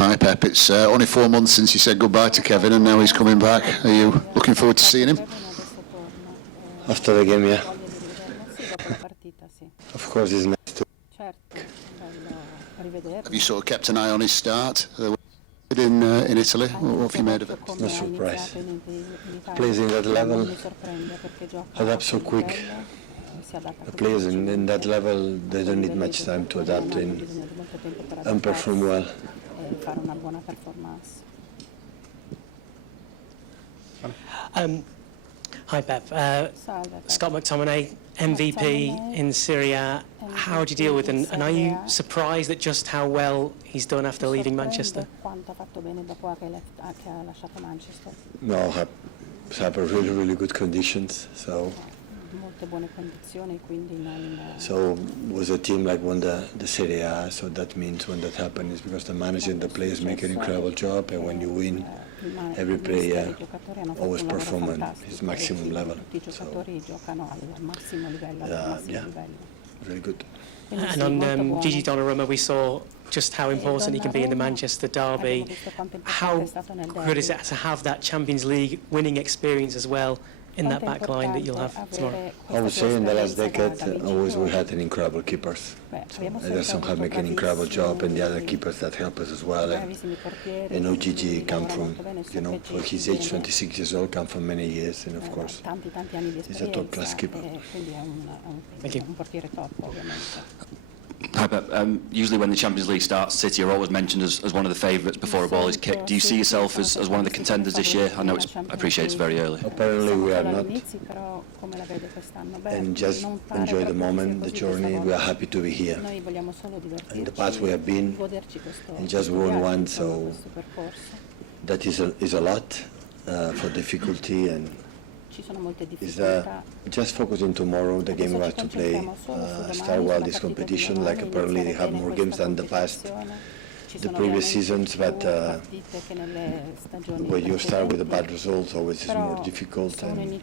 Hi Pep, it's only 4 months since you said goodbye to Kevin and now he's coming back. Are you looking forward to seeing him? After the game, yeah. Of course, it's nice to. Have you sort of kept an eye on his start in Italy? What have you made of it? No surprise. Players in that level adapt so quick. The players in that level, they don't need much time to adapt and perform well. Hi Pep, Scott McTominay, MVP in Serie A. How do you deal with it, and are you surprised at just how well he's done after leaving Manchester? No, have really good conditions. So was a team like won the Serie A. So that means when that happens, it's because the manager and the players make an incredible job, and when you win, every player always perform at his maximum level. So, yeah, very good. And on Gigi Donnarumma, we saw just how important he can be in the Manchester derby. How good is it to have that Champions League winning experience as well in that back line that you'll have tomorrow? I would say in the last decade, always we had an incredible keepers. So Ederson have made an incredible job, and the other keepers that help us as well. And Gigi come from, for his age, 26 years old, come from many years, and of course, he's a top-class keeper. Thank you. Hi Pep. Usually when the Champions League starts, City are always mentioned as one of the favourites before a ball is kicked. Do you see yourself as one of the contenders this year? I appreciate it's very early. Apparently we are not. And just enjoy the moment, the journey. We are happy to be here. In the past we have been and just won one, so that is a lot for difficulty, and is just focusing tomorrow, the game we have to play, start well this competition, like apparently they have more games than the previous seasons, but when you start with a bad result, always is more difficult. And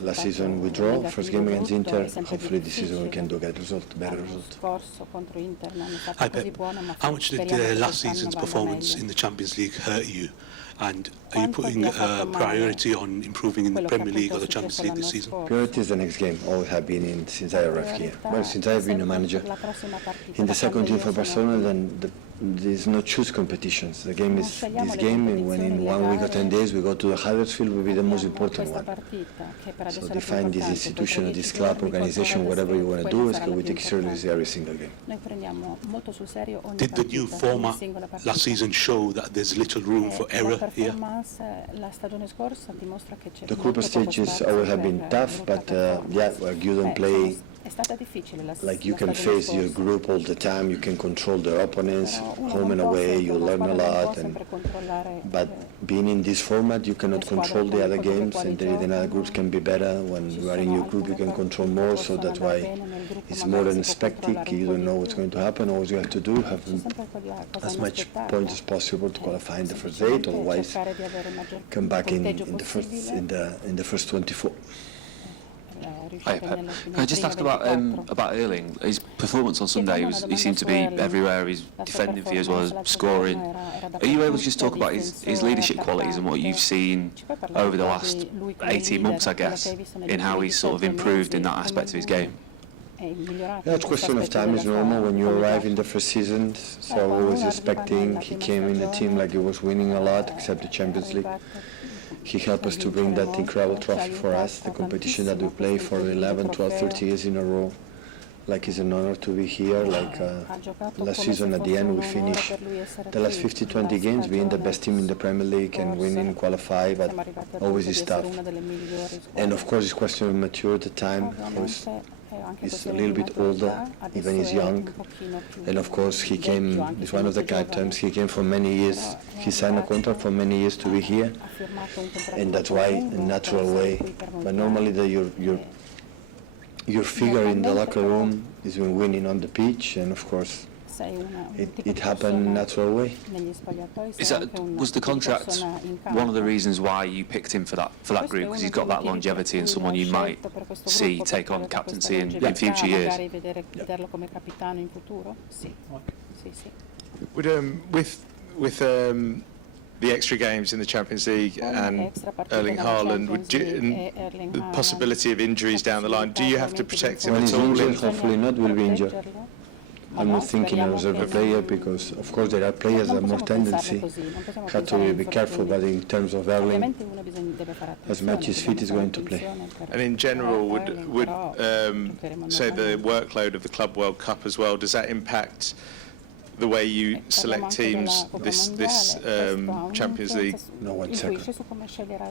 last season we draw, first game against Inter, hopefully this season we can do a better result. Hi Pep, how much did last season's performance in the Champions League hurt you? And are you putting priority on improving in the Premier League or the Champions League this season? Priority is the next game, always have been since I arrived here. Well, since I've been a manager in the second team for Barcelona, then there's no choose competitions. The game is this game, and when in 1 week or 10 days we go to the Huddersfield, will be the most important one. So define this institution or this club, organization, whatever you want to do, is that we take seriously every single game. Did the new format last season show that there's little room for error here? The group stages always have been tough, but where you don't play, like you can face your group all the time, you can control their opponents, home and away, you learn a lot, but being in this format you cannot control the other games, and the other groups can be better. When you are in your group you can control more, so that's why it's more than spectacle. You don't know what's going to happen. All you have to do have as much points as possible to qualify in the first 8, otherwise come back in the first 24. Hi, Pep. Can I just ask about Erling? His performance on Sunday, he seemed to be everywhere. He's defending for you as well as scoring. Are you able to just talk about his leadership qualities and what you've seen over the last 18 months, I guess, in how he's sort of improved in that aspect of his game? Yeah, it's a question of time. It's normal when you arrive in the first season, so I was expecting he came in the team like he was winning a lot, except the Champions League. He helped us to bring that incredible trophy for us, the competition that we play for 11, 12, 30 years in a row. Like it's an honor to be here. Like last season at the end we finished the last 50-20 games being the best team in the Premier League and winning, qualify, but always is tough. And of course it's a question of maturity, time. He's a little bit older, even he's young, and of course he came, it's one of the captains, he came for many years, he signed a contract for many years to be here, and that's why, in a natural way, but normally your figure in the locker room is when winning on the pitch, and of course it happened in a natural way. Was the contract one of the reasons why you picked him for that group, because he's got that longevity and someone you might see take on captaincy in future years? with the extra games in the Champions League and Erling Haaland, and the possibility of injuries down the line, do you have to protect him When at he's all? injured, hopefully not, will be injured. I'm not thinking a reserve player because, of course, there are players that have more tendency. Have to be careful, but in terms of Erling, as much as fit is going to play. And in general, would say the workload of the Club World Cup as well, does that impact the way you select teams this Champions League? No, 1 second.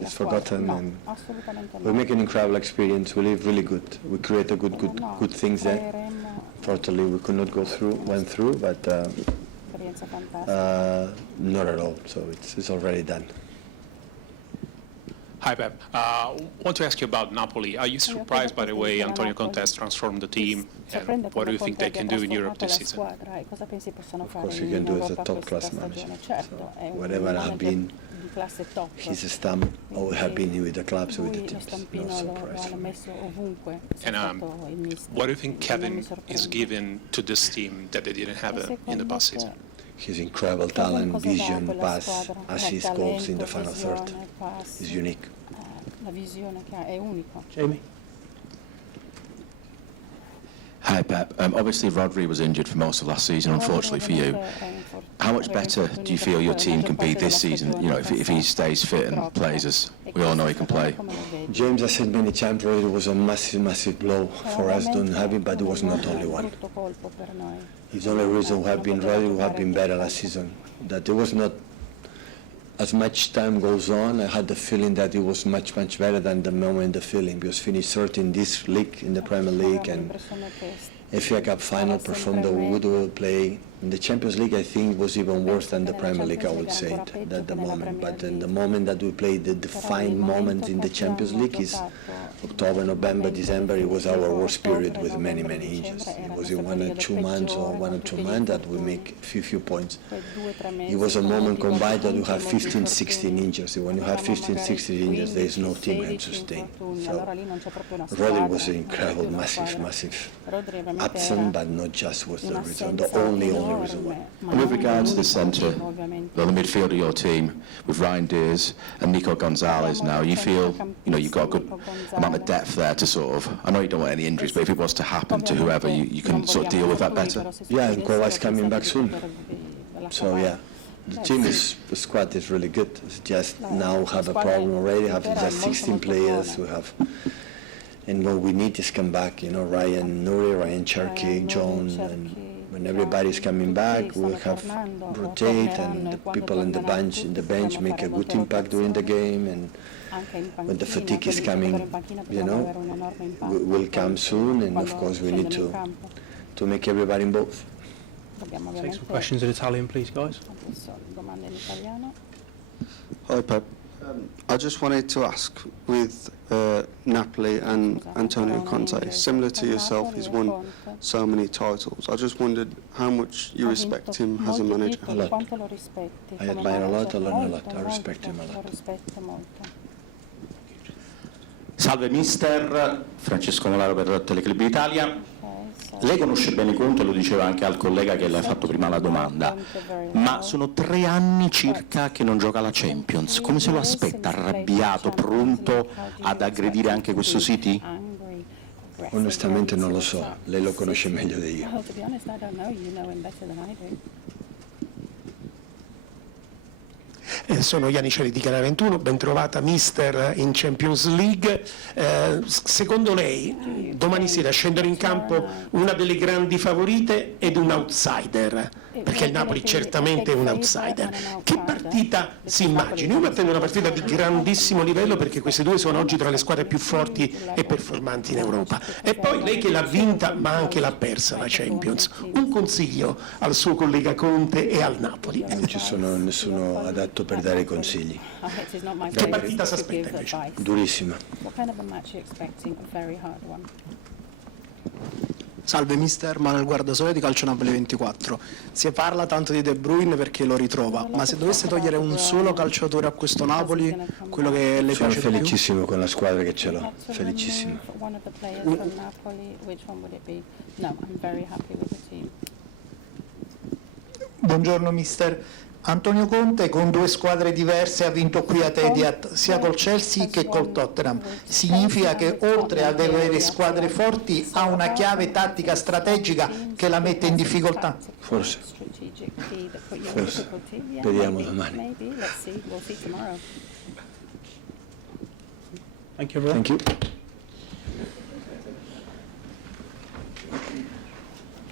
It's forgotten, and we make an incredible experience. We live really good. We create a good things there. Fortunately, we could not went through, but not at all. So it's already done. Hi, Pep. Want to ask you about Napoli. Are you surprised by the way Antonio Conte has transformed the team? And what do you think they can do in Europe this season? Of course, he can do it as a top-class manager. So whatever have been his stamp, or have been with the clubs, with the teams. No surprise for me. And what do you think Kevin is giving to this team that they didn't have in the past season? His incredible talent, vision, pass, assist, goals in the final third is unique. Jamie? Hi, Pep. Obviously, Rodri was injured for most of last season, unfortunately for you. How much better do you feel your team can be this season, you know, if he stays fit and plays as we all know he can play? James has said many times, it was a massive blow for us don't have him, but it was not only one. It's the only reason we have been Rodri, we have been better last season. That it was not, as much time goes on, I had the feeling that it was much better than the moment the feeling, because finished third in this league, in the Premier League, and FA Cup final, performed the good play. In the Champions League, I think it was even worse than the Premier League, I would say, at the moment. But in the moment that we played, the defined moment in the Champions League is October, November, December. It was our worst period with many injuries. It was in 1 or 2 months that we make few points. It was a moment combined that we have 15, 16 injuries. When you have 15, 16 injuries, there is no team can sustain. So Rodri was an incredible, massive absent, but not just was the reason, the only reason why. And with regards to the centre, well, the midfield of your team, with Ryan Deers and Nico Gonzalez now, you feel, you know, you've got a good amount of depth there to sort of, I know you don't want any injuries, but if it was to happen to whoever, you can sort of deal with that better? Yeah, and Kovac coming back soon. So yeah, the squad is really good. It's just now have a problem already, have just 16 players, we have, and what we need is come back, you know, Ryan Nuri, Ryan Cherky, John, and when everybody's coming back, we'll have rotate, and the people in the bench make a good impact during the game, and when the fatigue is coming, you know, will come soon, and of course we need to make everybody involved. Take some questions in Italian, please, guys. Hi, Pep. I just wanted to ask, with Napoli and Antonio Conte, similar to yourself, he's won so many titles. I just wondered how much you respect him as a manager. A lot. I admire a lot, I learn a lot, I respect him a lot. Salve mister, Francesco Molaro per Teleclub Italia. Lei conosce bene Conte, lo diceva anche al collega che le ha fatto prima la domanda, ma sono 3 anni circa che non gioca la Champions. Come se lo aspetta? Arrabbiato, pronto ad aggredire anche questo City? Onestamente non lo so, lei lo conosce meglio di io. Sono Iannicelli di Canale 21, ben trovata mister in Champions League. Secondo lei domani sera scendono in campo una delle grandi favorite ed un outsider? Perché il Napoli certamente è un outsider. Che partita si immagina? Io mi attendo una partita di grandissimo livello, perché queste due sono oggi tra le squadre più forti e performanti in Europa. E poi lei che l'ha vinta ma anche l'ha persa la Champions. Un consiglio al suo collega Conte e al Napoli. Non ci sono nessuno adatto per dare consigli. Che partita si aspetta invece? Durissima. Salve mister, Manuel Guardasole di Calcio Napoli 24. Si parla tanto di De Bruyne perché lo ritrova, ma se dovesse togliere un solo calciatore a questo Napoli, quello che le Sono piace di più? felicissimo con la squadra che ce l'ho, felicissimo. Buongiorno mister, Antonio Conte con 2 squadre diverse ha vinto qui a Etihad, sia col Chelsea che col Tottenham. Significa che oltre ad avere squadre forti ha una chiave tattica strategica che la mette in difficoltà? Forse. Vediamo domani. Thank you, everyone. Thank you.